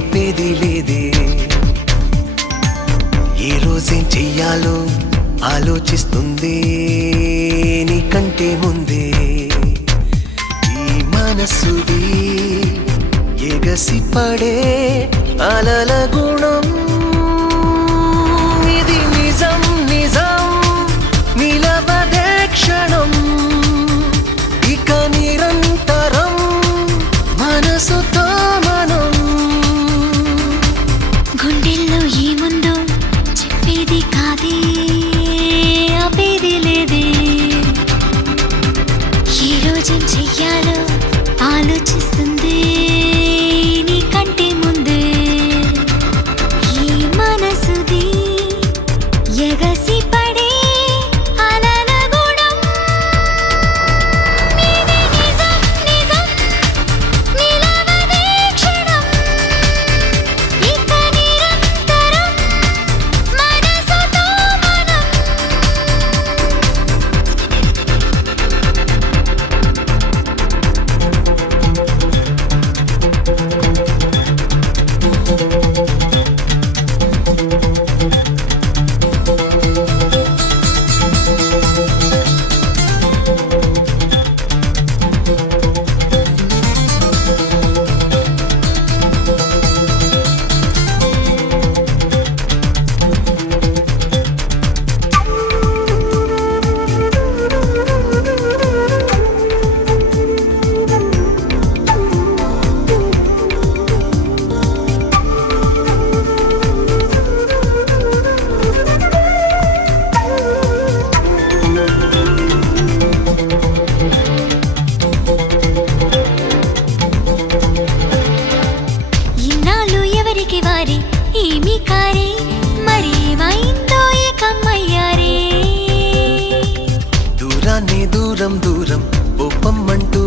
ఆపేది లేదే. ఏ రోజేం చెయ్యాలో ఆలోచిస్తుంది నీకంటే ముందే. ఈ మనసుది ఎగసి పడే అలల గుణం, ఇది నిజం నిజం నిలవదే క్షణం, ఇక నిరంతరం మనసుతో మనం. గుండెల్లో ఏముందో చెప్పేది కాదే, ఆపేది లేదే. ఏ రోజేం చెయ్యాలో ఆలోచిస్తుంది నీకంటే ముందే. ఈ మనసుది ఎగసి పడే అలల గుణం, ఇది నిజం నిజం నిలవదే క్షణం, ఇక నిరంతరం మనసుతో మనం. ఇన్నాళ్ళు ఎవరికి వారే ఏమి కారే, మరి ఏమైందో ఏకమ్మయ్యారే. దూరాన్ని దూరం దూరం ఒప్పమ్మంటూ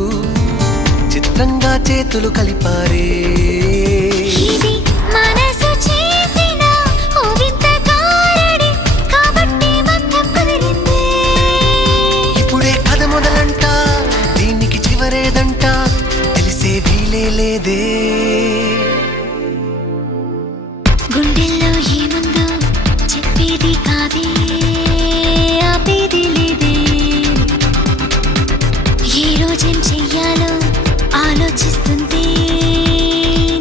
చిత్రంగా చేతులు కలిపారే. ఇది మనసు చేసిన ఓ వింత గారడి, కాబట్టి బంధం కుదిరింది. ఇప్పుడే కథ మొదలంట, దీనికి చివరేదంట తెలిసే వీలే లేదే. గుండెల్లో ఏముందో చెప్పేది కాదే, ఆపేది లేదే. ఏ రోజేం చెయ్యాలో ఆలోచిస్తుంది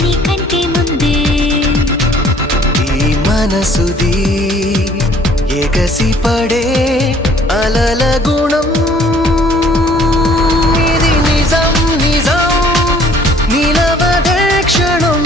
నీకంటే ముందే. ఈ మనసుది ఎగసి పడే అలల గుణం, ఇది నిజం నిజం నిలవదే క్షణం.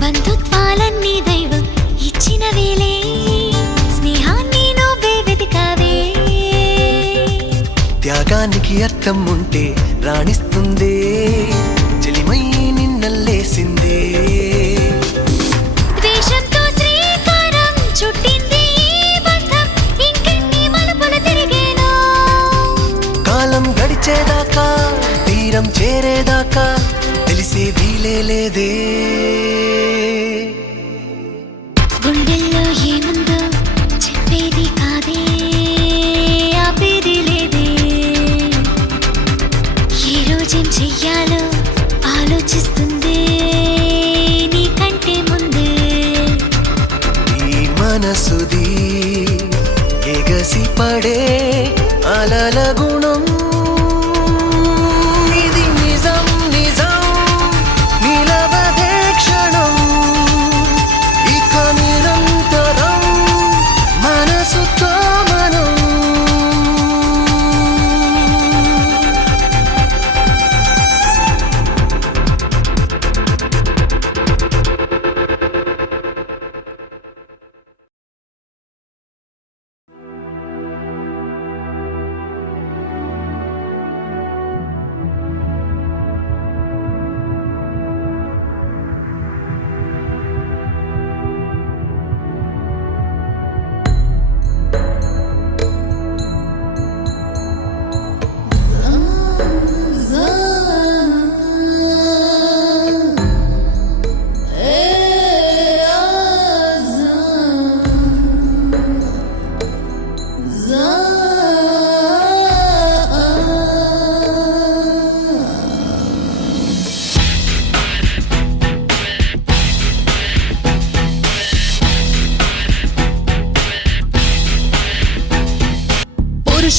బంధుత్వాలన్నీ దైవం ఇచ్చిన వేలే, స్నేహాన్ని నువ్వే వెతికావే. త్యాగానికి అర్థం ఉంటే రాణిస్తుందే, చెలిమై నిన్నల్లేసిందే. ద్వేషంతో శ్రీకారం చుట్టింది ఈ బంధం, ఇంకెన్ని మలుపులు తిరిగేనో. కాలం గడిచేదాకా తీరం చేరేదాకా తెలిసే వీలే లేదే. గుండెల్లో ఏముందో చెప్పేది కాదే, ఆపేది లేదే. ఏ రోజేం చెయ్యాలో ఆలోచిస్తుంది నీకంటే ముందే. ఈ మనసుది ఎగసి పడే అలల గుణం,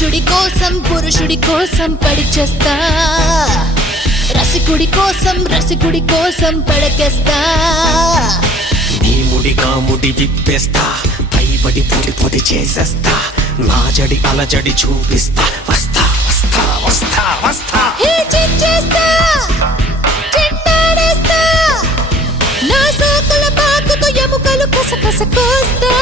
పురుషుడి కోసం పడి చేస్తా, రసికుడి కోసం పడకేస్తా. నీ ముడిగా ముడి విప్పేస్తా, పైబడి పొడి చేసేస్తా, నా జడి అలజడి చూపిస్తా. వస్తా వస్తా వస్తా వస్తా చేస్తా, చింటాడేస్తా, నా సోకుల పాకుతో ఎముకలు కసకస కోస్తా.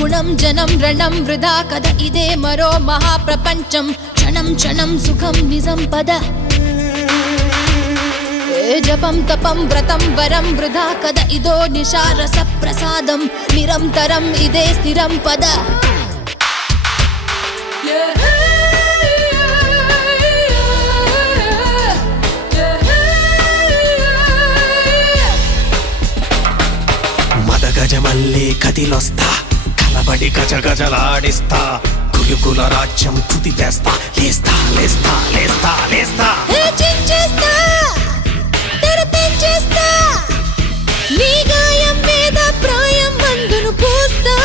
గుణం జనం రణం వృధా కథ ఇదే మరో మహాప్రపంచం. క్షణం సుఖం నిజం పద, జపం తపం వ్రతం వరం వృధా కథ ఇదో నిశారస ప్రసాదం. నిరంతరం ఇదే స్థిరం పద. మదగజమల్లే కదిలొస్తా, కలబడి గజగజలాడిస్తా, కులుకుల రాజ్యం కుదిపేస్తా. లేస్తా లేస్తా లేస్తా లేస్తా చించేస్తా, తెరతెంచేస్తా, నీ గాయం మీద ప్రాయం మందును పూస్తా.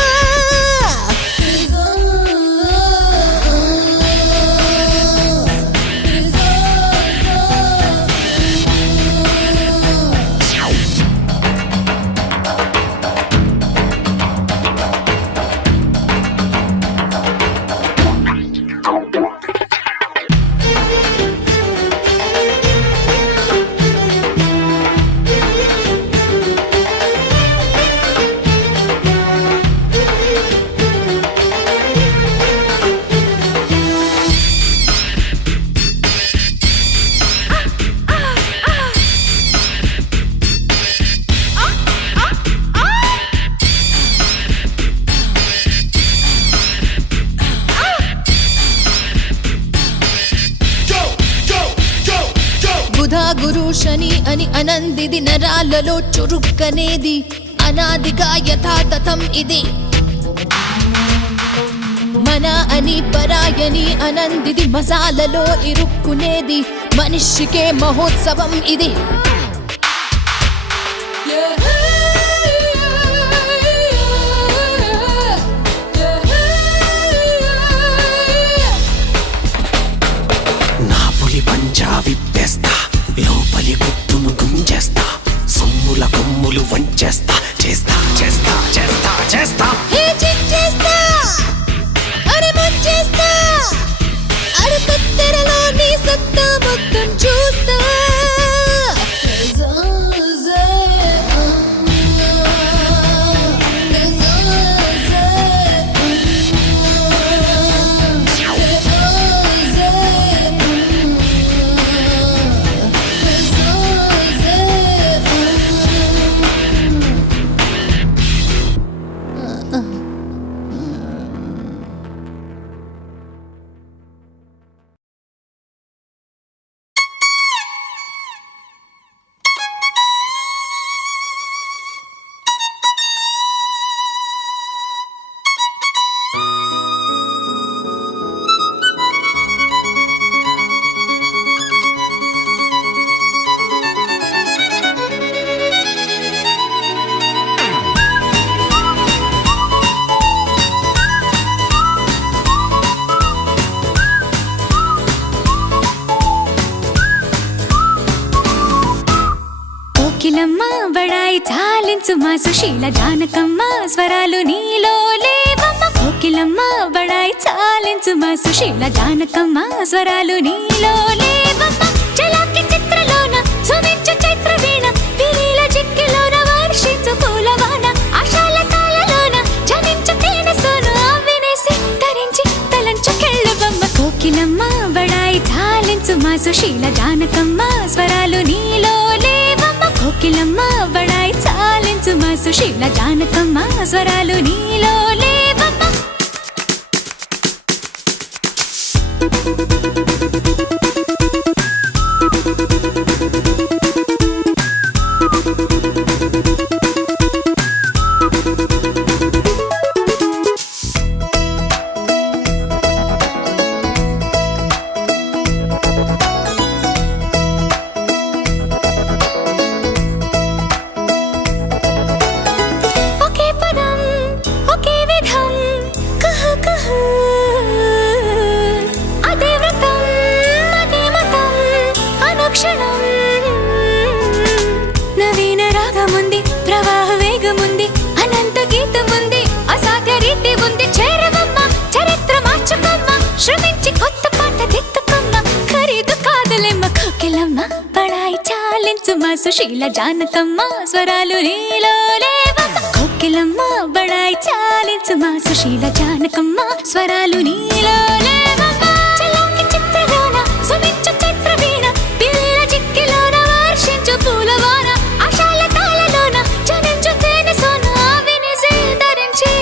గురు శని అని అనందిది నరాలలో చురుక్కనేది, అనాదిగా యథాతథం ఇది. మన అని పరాయని అనందిది మజాలలో ఇరుక్కునేది, మనిషికే మహోత్సవం ఇది. నా పులి పంజా విప్పేస్తా, లోపలి గుట్టును గుంజేస్తా, సొమ్ముల కొమ్ములు వంచేస్తా. చేస్తా చేస్తా చేస్తా చేస్తా చేస్తా, అరే మంచేస్తా, అడుగుతెరలో నీ సత్తా మొత్తం చూస్తా. కోకిలమ్మ బడాయి చాలించు మా సుశీల జానకమ్మ, స్వరాలు నీలో లేవమ్మ. కోకిలమ్మ బడాయి చాలించు మా సుశీల జానకమ్మ, స్వరాలు నీలో లేవమ్మ. చలాకి చిత్రలోన సుమించు చైత్ర వీణ, విలీల జిక్కిలోన వర్షించు పూలవాన, ఆశాల తాళలోన జనించు తేనె సోను, వినేసి తరించి తలంచు కెళ్ళవమ్మ. కోకిలమ్మ బడాయి చాలించు మా సుశీల జానకమ్మ, స్వరాలు నీలో లేవమ్మ. కోకిలమ్మ బడాయి సుశీల జానకమ్మ స్వరాలు నీలో లేవమ్మ. నవీన రాగముంది, ప్రవాహ వేగముంది, అనంత గీతముంది, అసాధ్య రీతి ఉంది. చేరవమ్మ, చరిత్ర మార్చుకోమ్మ, శ్రమించి కొత్త పాట దిద్దుకోమ్మ. ఖరీదు కాదులేమ్మ కోకిలమ్మ, బడాయి చాలించుమా సుశీల జానకమ్మ స్వరాలు నీలో లేవమ్మ. కోకిలమ్మ బడాయి చాలించుమా సుశీల జానకమ్మ స్వరాలు నీలో లేవమ్మ. చలాకి చిత్రగాన సుమించు చిత్ర వీణ, పిల్ల జిక్కిలోన వర్షించు పూలవాన, ఆశాల తాళలోన జనించు తేనె సోన వినిసి ధరించి.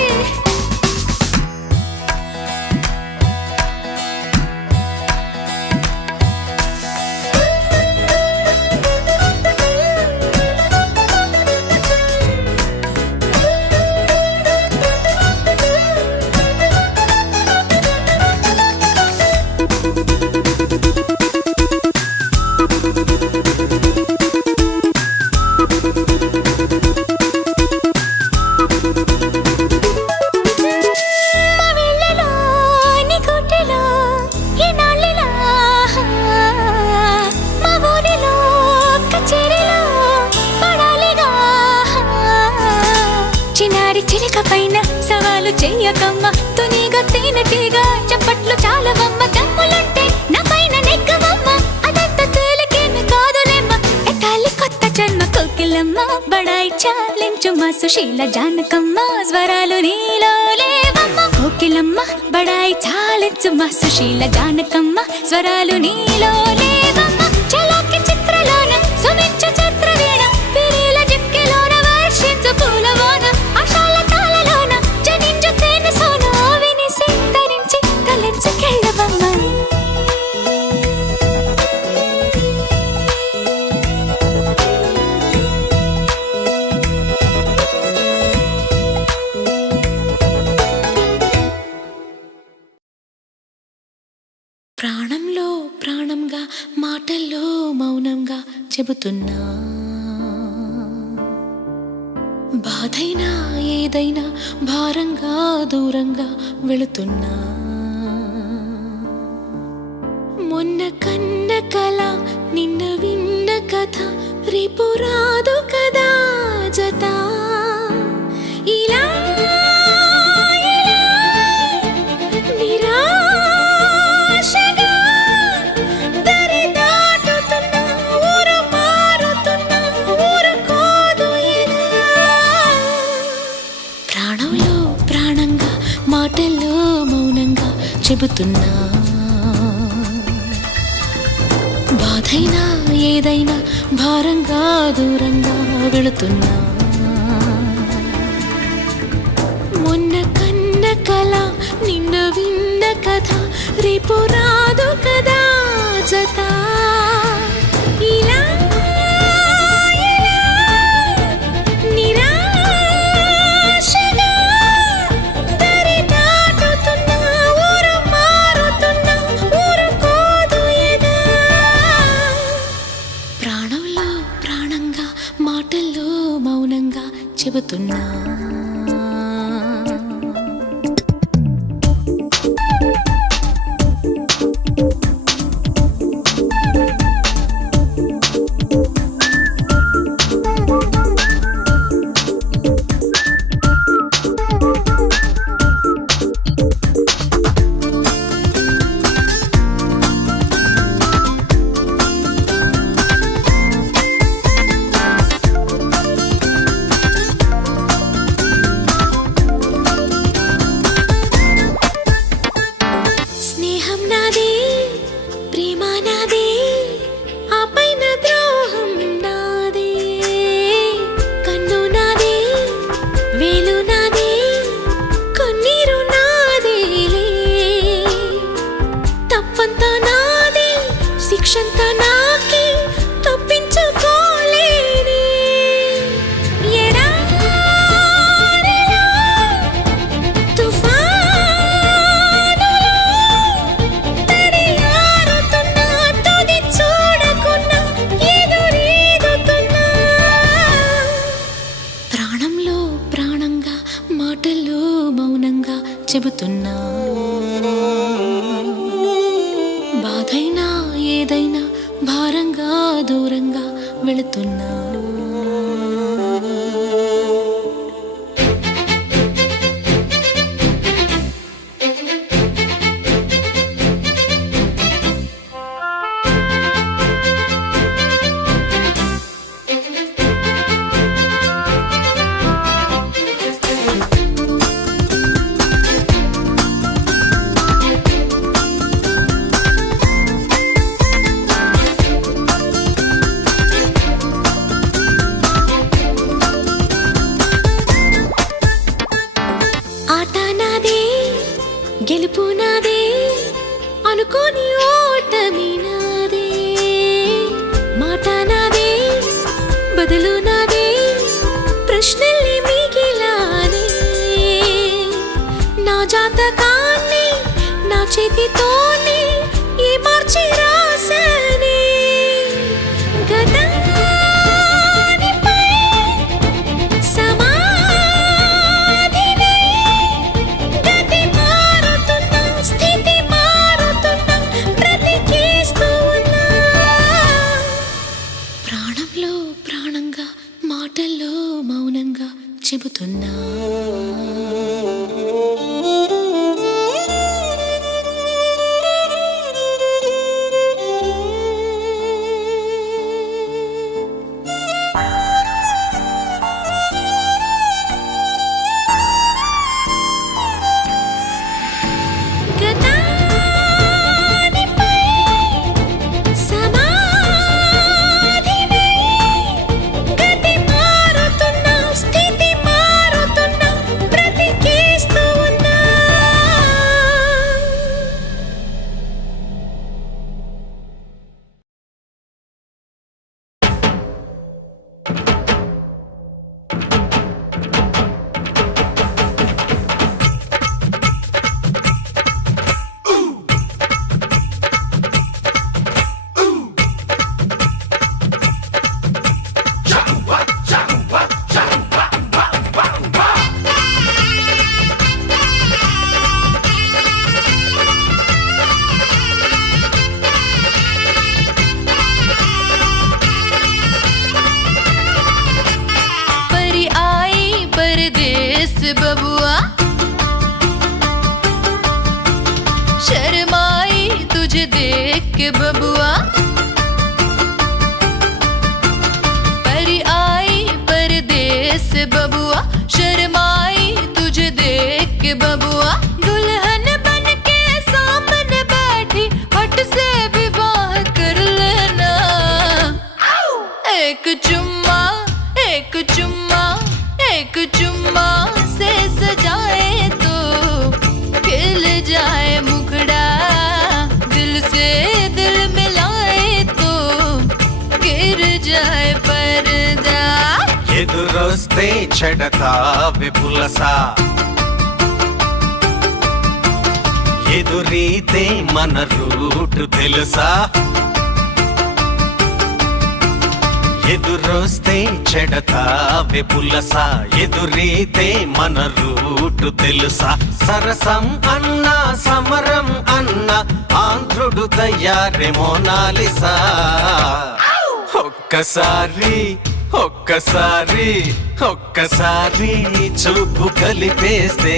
చిలిక పైన సవాలు చెయ్యకమ్మ, తునిగా తేనెటీగా చప్పట్లు చాలవమ్మ. దమ్ములంటే నా పైన నెగ్గవమ్మ, అదంత తేలికేమి కాదులేమ్మ. ఎక్కాలి కొత్త జన్మ కోకిలమ్మ, బడాయి చాలించుమా సుశీల జానకమ్మ స్వరాలు నీలో లేవమ్మ. కోకిలమ్మ బడాయి చాలించుమా సుశీల జానకమ్మ స్వరాలు నీలో లేవమ్మ. చలాకి చిత్రలోన సుమించు చిత్ర వీణ, పిరీల జిక్కిలోన వర్షించు పూలవాన, ఆశాల తాళలోన జనించు తేనె సోన వినిసి ధరించి తలెంచుకెళ్ళవమ్మ. ప్రాణంలో ప్రాణంగా, మాటల్లో మౌనంగా చెబుతున్నా, బాధైనా ఏదైనా భారంగా దూరంగా వెళుతున్నా. మొన్న కన్న కల, నిన్న విన్న కథ, రేపు రాదు కదా జత. ఇలా నిరాశగా దరి దాటుతున్నా, ఊరు మారుతున్నా, ఊరుకోదు ఎదా. ప్రాణంలో ప్రాణంగా, మాటల్లో మౌనంగా చెబుతున్నా, బాధైనా ఏదైనా భారంగా దూరంగా వెళుతున్నా. మొన్న కన్న కల, నిన్న విన్న కథ, రేపు రాదు కదా జత. ఇలా నిరాశగా దరి దాటుతున్నా, ఊరు మారుతున్నా, ఊరుకోదు ఎదా. ప్రాణంలో ప్రాణంగా, మాటల్లో మౌనంగా చెబుతున్నా. చెబుతున్నా. బాధైనా ఏదైనా భారంగా దూరంగా వెళుతున్నా. గెలుపు నాదే అనుకోని ఓటమి నాదే. మాట నాదే బదులు నాదే ప్రశ్నల్ని మిగిలానే. నా జాతకాన్ని నా చేతితోనే ఏ మార్చి రాసానే. గతానిపై సమాధినై గతి మారుతున్నా స్థితి మారుతున్నా బ్రతికేస్తూ ఉన్నా. ప్రాణంలో ప్రాణంగా మాటల్లో మౌనంగా చెబుతున్నా. बबुआ शर्माई तुझे देख के बबुआ. परी आई परदेस बबुआ शर्माई तुझे देख के बबुआ. दुल्हन बन के सामने बैठी हट से विवाह कर लेना. एक चुम्मा एक चुम्मा एक चुम्मा से सजाए तो खिल जाए मुखड़ा. दिल से दिल मिलाए तो गिर जाए पर्दा. ఎదురొస్తే చెడతా విపులసా ఎదురీతే మన రూటు తెలుసా. ఎదురొస్తే చెడతా విపులసా ఎదురీతే మన రూటు తెలుసా. సరసం అన్నా సమరం అన్నా ఆంధ్రుడు తయారే మోనాలిసా. ఒక్కసారి ఒక్కసారి ఒక్కసారి చూపు కలిపేస్తే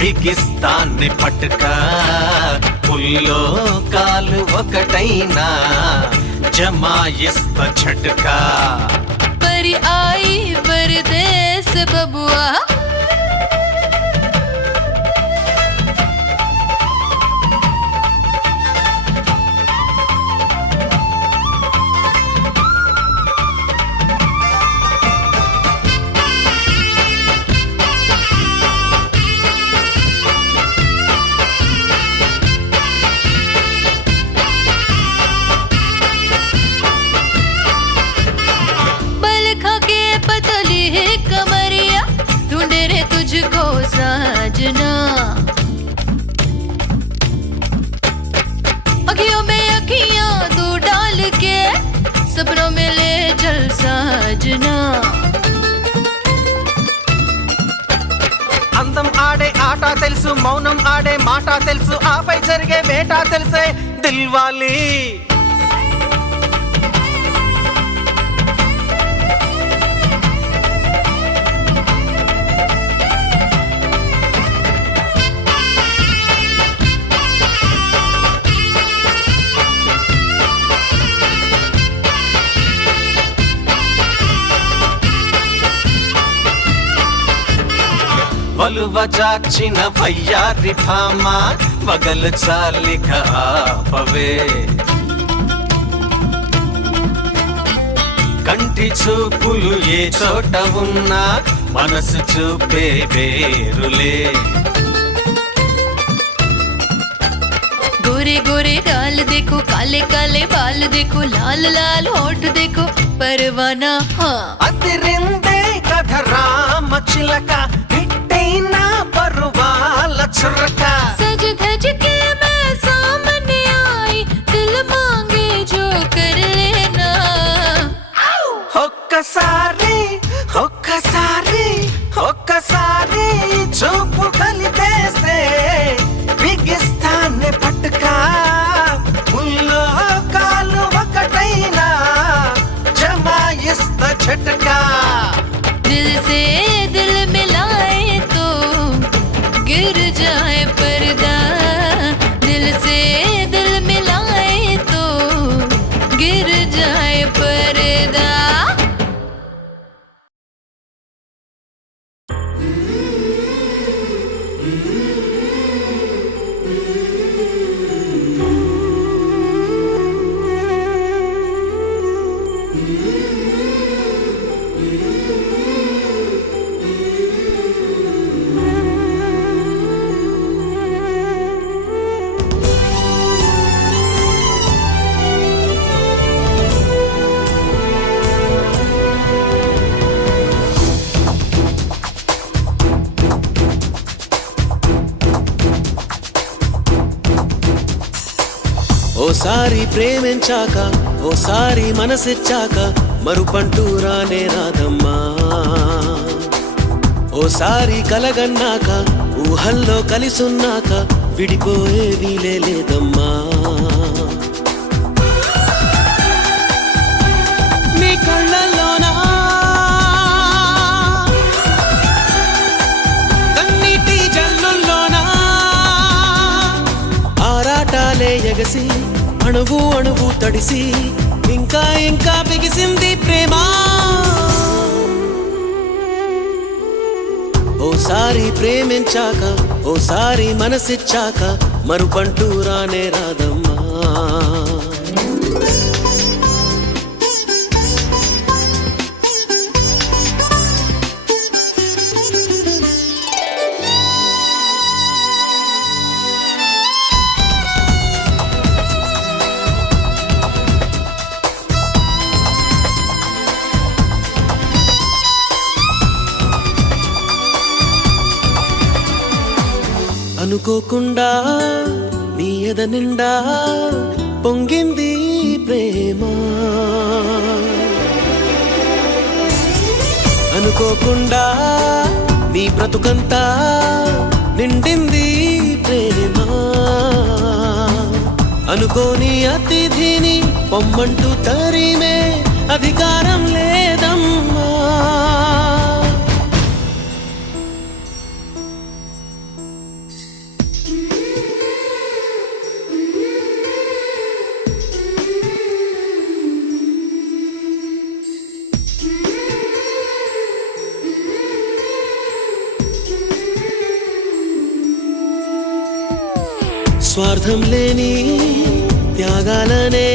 బిగిస్తాన్ని పట్టుకా. పుల్లో కాలు ఒకటైనా జమాయిస్త झटका. परी आई परदेस बबुआ ढूंढे తెలుసు, మౌనం ఆడే మాట తెలుసు, ఆపై జరిగే వేట తెలిసే దిల్వాలి. వలువ జాచిన వయ్యారి భామ వగలు చాలిక ఆపవే. కంటి చూపులు ఏ చోట ఉన్నా మనసు చూపే వేరులే. गोरे गोरे गाल देखो, काले काले बाल देखो, लाल लाल होठ देखो, परवाना. हाँ అదిరిందే కథ రామ చిలక, హిట్టైనా పరువాల చురక. सज धज के मैं सामने आई, दिल मांगे जो कर लेना. ఒక్కసారి ఒక్కసారి ఒక్కసారి చూపు కలిపేస్తే బిగిస్తానే పట్టుకా. ముల్లో కాలు ఒకటైనా జమాయిస్త झटका. दिल से दिल मिलाए तो गिर जाए पर्दा. दिल से दिल मिलाए तो गिर जाए पर्दा. ఓసారి ప్రేమించాక ఓసారి మనసిచ్చాక మరుపంటూ రానే రాదమ్మా. ఓసారి కలగన్నాక ఊహల్లో కలిసున్నాక విడిపోయే వీలే లేదమ్మా. నీ కళ్ళల్లోనా కన్నీటి జల్లుల్లోనా ఆరాటాలే ఎగసి అణువు అణువు తడిసి ఇంకా ఇంకా బిగిసింది ప్రేమ. ఓసారి ప్రేమించాక ఓసారి మనసిచ్చాక మరుపంటూ రానే రాదమ్మా. అనుకోకుండా నీ ఎద నిండా పొంగింది ప్రేమ. అనుకోకుండా నీ బ్రతుకంతా నిండింది ప్రేమ. అనుకోని అతిథిని పొమ్మంటూ తరిమే అధికారం లేదమ్మా. స్వార్థం లేని త్యాగాలనే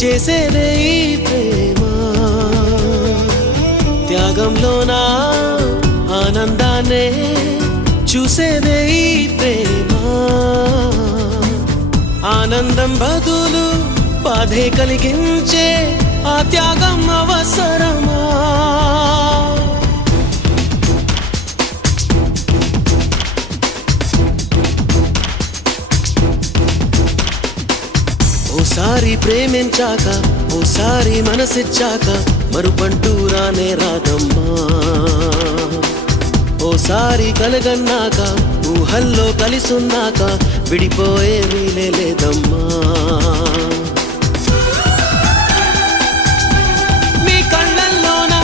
చేసేదే ఈ ప్రేమ. త్యాగంలోనా ఆనందాన్నే చూసేదే ఈ ప్రేమ. ఆనందం బదులు బాధే కలిగించే ఆ త్యాగం అవసరమా. ఓసారి ప్రేమించాక ఓసారి మనసిచ్చాక మరుపంటూ రానే రాదమ్మా. ఓసారి కలగన్నాక ఊహల్లో కలిసున్నాక విడిపోయే వీలే లేదమ్మా. మీ కళ్ళల్లోనా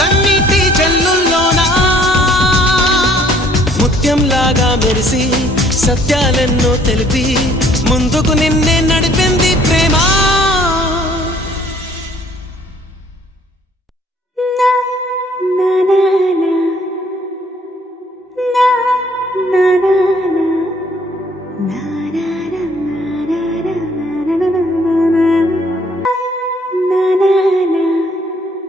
కన్నీటి చెల్లుల్లోనా ముత్యంలాగా మెరిసి సత్యాలెన్నో తెలిపి ముందుకు నిన్నే నడిపింది